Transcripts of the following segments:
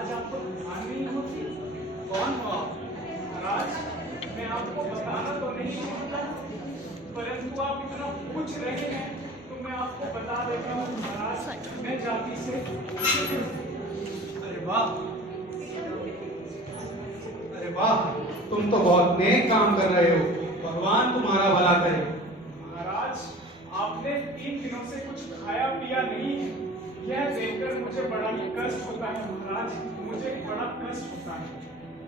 आज आपको ध्यान नहीं होती? कौन हो आप? महाराज, मैं आपको बताना तो नहीं चाहता, परंतु आप इतना पूछ रहे हैं तो मैं आपको बता देता हूँ महाराज, मैं जाति से। अरे वाह, अरे वाह, तुम तो बहुत नेक काम कर रहे हो। भगवान तुम्हारा भला करे। महाराज, आपने 3 दिनों से कुछ खाया पिया नहीं है, यह देखकर मुझे बड़ा ही कष्ट होता है महाराज, मुझे बड़ा कष्ट होता है।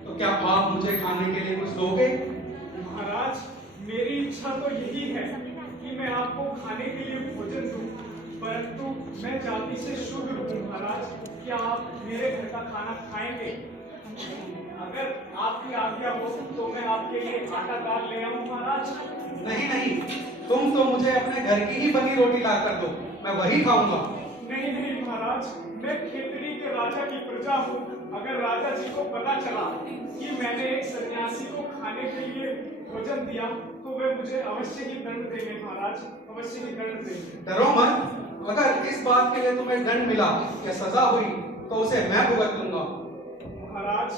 तो क्या आप मुझे खाने के लिए कुछ दोगे? महाराज, मेरी इच्छा तो यही है कि मैं आपको खाने के लिए भोजन दूं, परंतु मैं जाति से शूद्र हूँ महाराज, क्या आप मेरे घर का खाना खाएंगे? अगर आपकी आज्ञा हो तो मैं आपके लिए आटा दाल ले आऊं महाराज। नहीं नहीं, तुम तो मुझे अपने घर की ही बनी रोटी ला कर दो, मैं वही खाऊंगा। नहीं नहीं महाराज, मैं खेतड़ी के राजा की प्रजा हूँ, अगर राजा जी को पता चला कि मैंने एक सन्यासी को खाने के लिए भोजन दिया तो वे मुझे अवश्य ही दंड देंगे महाराज, अवश्य ही दंड देंगे। डरो मत, अगर इस बात के लिए तुम्हें दंड मिला या सजा हुई तो उसे मैं भुगत लूंगा। महाराज,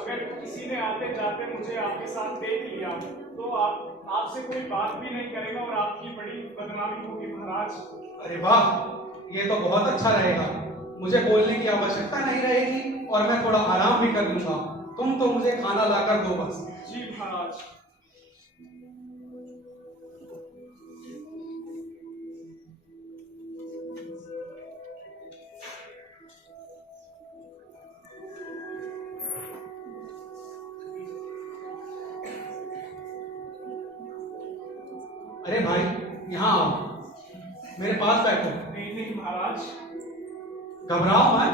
अगर किसी ने आते जाते मुझे आपके साथ देख लिया तो आपसे कोई बात भी नहीं करेगा और आपकी बड़ी बदनामी होगी महाराज। अरे वाह, ये तो बहुत अच्छा रहेगा। मुझे बोलने की आवश्यकता नहीं रहेगी और मैं थोड़ा आराम भी कर लूंगा। तुम तो मुझे खाना लाकर दो बस। जी महाराज। अरे भाई, यहाँ आओ, मेरे पास बैठो। नहीं नहीं महाराज। घबराओ मत,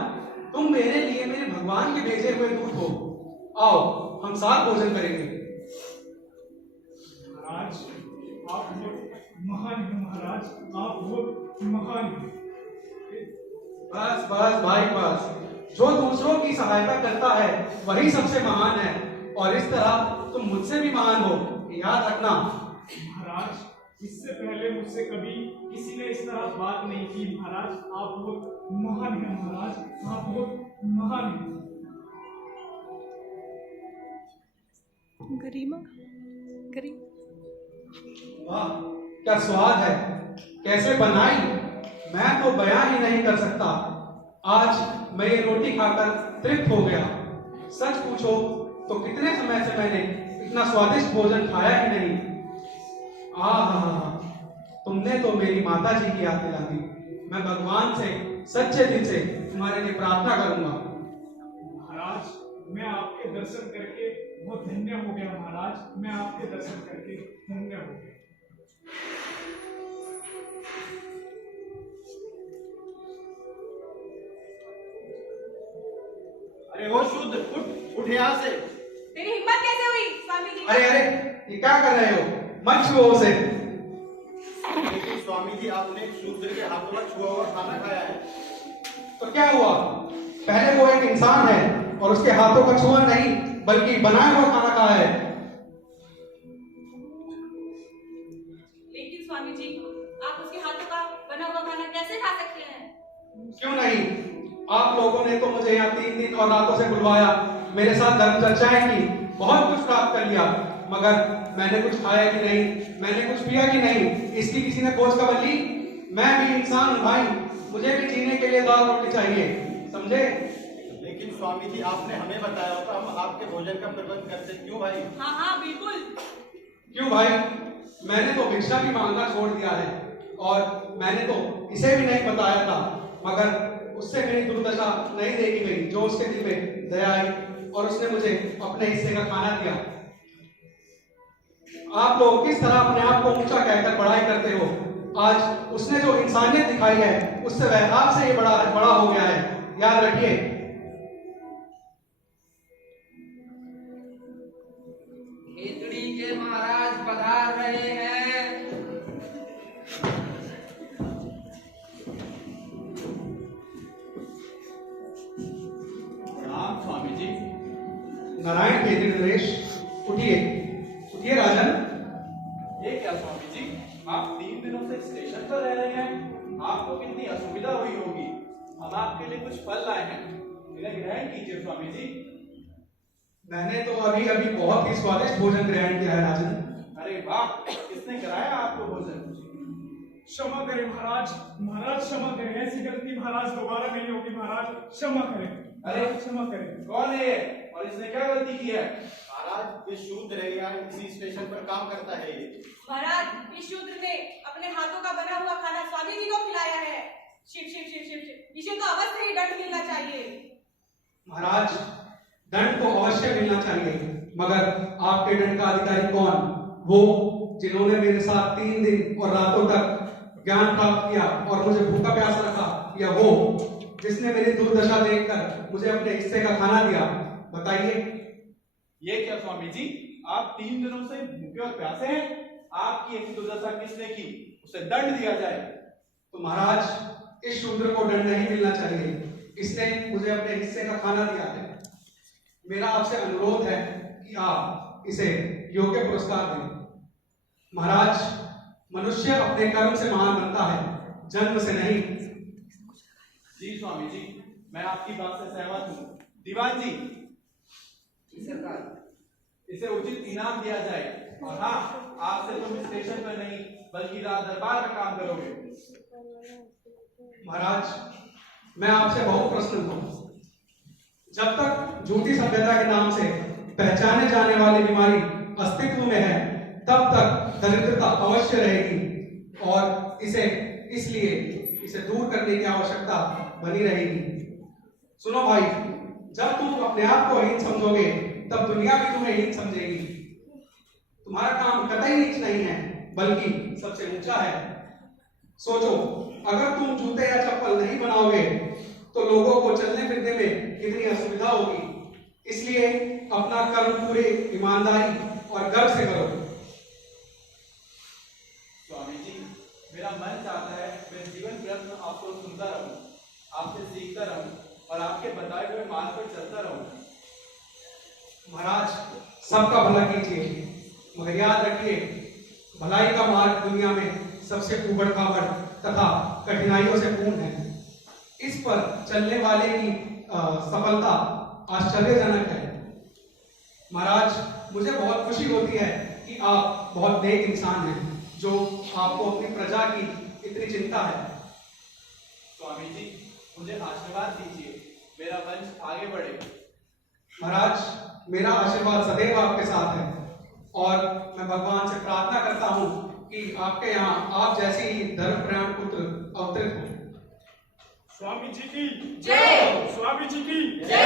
तुम मेरे लिए मेरे भगवान के भेजे हुए दूत हो। आओ, हम साथ भोजन करेंगे। महाराज, आप बहुत महान हैं महाराज, आप बहुत महान हैं। बस बस भाई बस, जो दूसरों की सहायता करता है वही सबसे महान है, और इस तरह तुम मुझसे भी महान हो, याद रखना। महाराज, इससे पहले मुझसे कभी किसी ने इस तरह बात नहीं की महाराज, आप बहुत महान हैं महाराज, आप बहुत महान हैं। गरिमा, गरिमा। वाह, क्या स्वाद है, कैसे बनाई, मैं तो बयां ही नहीं कर सकता। आज मैं ये रोटी खाकर तृप्त हो गया। सच पूछो तो कितने समय से मैंने इतना स्वादिष्ट भोजन खाया ही नहीं। तुमने तो मेरी माता जी की याद दिला दी। मैं भगवान से सच्चे दिल से तुम्हारे लिए प्रार्थना करूंगा। महाराज, मैं आपके दर्शन करके बहुत धन्य हो गया महाराज, मैं आपके दर्शन करके धन्य हो गया। अरे वो शुद्ध, उठ उठ यहाँ से। तेरी हिम्मत कैसे हुई स्वामी जी? अरे अरे, ये क्या कर रहे हो? मत छुओ उसे। लेकिन स्वामी जी, आपने शूद्र के हाथों का छुआ हुआ खाना खाया है। तो क्या हुआ? पहले वो एक इंसान है और उसके हाथों का छुआ नहीं बल्कि बनाया हुआ खाना खाया है। लेकिन स्वामी जी, आप उसके हाथों का बना हुआ खाना कैसे खा सकते हैं? क्यों नहीं? आप लोगों ने तो मुझे यहाँ 3 दिन और रातों से बुलवाया, मेरे साथ धर्म चर्चाएं की, बहुत कुछ प्राप्त कर लिया, मगर मैंने कुछ खाया कि नहीं, मैंने कुछ पिया कि नहीं, इसकी किसी ने खोज खबर ली? मैं भी इंसान हूँ भाई, मुझे भी जीने के लिए दाल रोटी चाहिए, समझे? लेकिन स्वामी जी, आपने हमें बताया होता, हम आपके भोजन का प्रबंध करते। क्यों भाई? हाँ हाँ बिल्कुल। क्यों भाई? मैंने तो भिक्षा भी मांगना छोड़ दिया है, और मैंने तो इसे भी नहीं बताया था, मगर उससे मेरी दुर्दशा नहीं देखी गई, जो उसके दिल में दया आई और उसने मुझे अपने हिस्से का खाना दिया। आप लोग किस तरह अपने आप को ऊंचा कहकर बड़ाई करते हो? आज उसने जो इंसानियत दिखाई है उससे वह आपसे ये बड़ा हो गया है, याद रखिए। खेतड़ी के महाराज पधार रहे हैं। प्रणाम स्वामी जी। नारायण खेतड़ी नरेश, उठिए उठिए राजन। ये क्या स्वामी जी, आप 3 दिनों से स्टेशन पर रह रहे हैं, आपको कितनी असुविधा हुई होगी। हम आपके लिए कुछ फल लाए हैं। इन्हें ग्रहण कीजिए स्वामी जी। मैंने तो अभी अभी बहुत ही स्वादिष्ट भोजन ग्रहण किया है राजन। अरे वाह, किसने कराया आपको भोजन? क्षमा करें महाराज, महाराज क्षमा करें, ऐसी गलती महाराज दोबारा नहीं होगी महाराज, क्षमा करें। अरे क्षमा करें। कौन है ये और इसने क्या गलती की है? महाराज ये शूद्र है, यहाँ किसी स्टेशन पर काम करता है ये। महाराज इस शूद्र ने अपने हाथों का बना हुआ खाना स्वामी जी को खिलाया है। शिव शिव शिव शिव शिव, इसे तो अवश्य ही दंड मिलना चाहिए। महाराज दंड तो अवश्य मिलना चाहिए, मगर आपके दंड का अधिकारी कौन? वो जिन्होंने मेरे साथ 3 दिन और रातों तक ज्ञान प्राप्त किया और मुझे भूखा प्यासा रखा, या वो जिसने मेरी दुर्दशा देखकर मुझे अपने हिस्से का खाना दिया? बताइए। ये क्या स्वामी जी, आप 3 दिनों से भूखे और प्यासे हैं? आपकी ऐसी दुर्दशा किसने की? उसे दंड दिया जाए। तो महाराज इस शूद्र को दंड नहीं मिलना चाहिए, इसने मुझे अपने हिस्से का खाना दिया है। मेरा आपसे अनुरोध है कि आप इसे योग्य पुरस्कार दें। महाराज मनुष्य अपने कर्म से महान बनता है, जन्म से नहीं। जी स्वामी जी, मैं आपकी बात से सहमत हूँ। दीवान जी, इसे उचित इनाम दिया जाए। और हाँ, आपसे तुम स्टेशन पर नहीं बल्कि राज दरबार में काम करोगे। महाराज मैं आपसे बहुत प्रसन्न हूँ। जब तक झूठी सभ्यता के नाम से पहचाने जाने वाली बीमारी अस्तित्व में है, तब तक दरिद्रता अवश्य रहेगी और इसलिए इसे दूर करने की आवश्यकता बनी रहेगी। सुनो भाई, जब तुम अपने आप को हीन समझोगे तब दुनिया भी तुम्हें हीन समझेगी। तुम्हारा काम कतई नीच नहीं है, बल्कि सबसे ऊंचा है। सोचो, अगर तुम जूते या चप्पल नहीं बनाओगे तो लोगों को चलने फिरने में कितनी असुविधा होगी। इसलिए अपना कर्म पूरे ईमानदारी और गर्व से करो। स्वामी जी, मेरा मन चाहता है मैं जीवन पर्यंत में आपको सुनता रहूं, आपसे सीखता रहूं और आपके बताए हुए मार्ग पर चलता रहूं। महाराज सबका भला कीजिए, मगर याद रखिए भलाई का मार्ग दुनिया में सबसे ऊबड़ खाबड़ तथा कठिनाइयों से पूर्ण है। इस पर चलने वाले की सफलता आश्चर्यजनक है। महाराज मुझे बहुत खुशी होती है कि आप बहुत नेक इंसान हैं, जो आपको अपनी प्रजा की इतनी चिंता है। स्वामी जी, मुझे आशीर्वाद दीजिए, मेरा वंश आगे बढ़े। महाराज मेरा आशीर्वाद सदैव आपके साथ है और मैं भगवान से प्रार्थना करता हूँ कि आपके यहाँ आप जैसे ही धर्मपरायण पुत्र अवतरित हो। स्वामी जी की जय। स्वामी जी की जय।